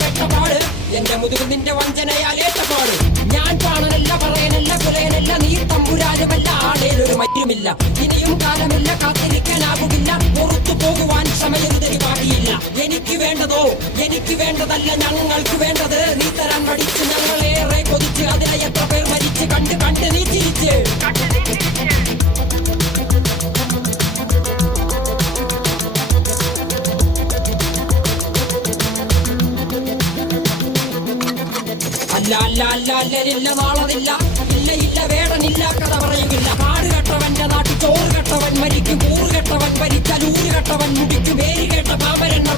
പെട്ടപാട് എന്റെ മുതുകിൽ നിന്റെ വഞ്ചനയാലേറ്റപാട് ഞാൻ പാണനല്ല പറയനല്ല കുലയനല്ല നീ തമ്പുരാനുമല്ല ആടേലൊരു മറ്റുമില്ല ഇനിയും കാലമില്ല കാത്തിരിക്കാനാകുകില്ല പുറത്തു പോകുവാൻ സമയരുതരി ബാക്കിയില്ല എനിക്ക് വേണ്ടതോ എനിക്ക് വേണ്ടതല്ല ഞങ്ങൾക്ക് വേണ്ടത് നീ തരാൻ പഠിച്ച് ഞങ്ങളേറെ കൊതിച്ച് അതിനെ എത്ര പേർ മരിച്ച് കണ്ട് കണ്ട് നീ ചിരിച്ച് അല്ല നാളതില്ല ഇല്ല ഇല്ല വേടനില്ല കഥ പറയുകില്ല കാട് കെട്ടവന്റെ നാട്ടിൽ ചോറ് കെട്ടവൻ മരിക്കും കൂറ് കെട്ടവൻ ഭരിച്ചാൽ ഊര് കെട്ടവൻ മുടിക്കും പേര് കേട്ട പാമ്പരണ്ണ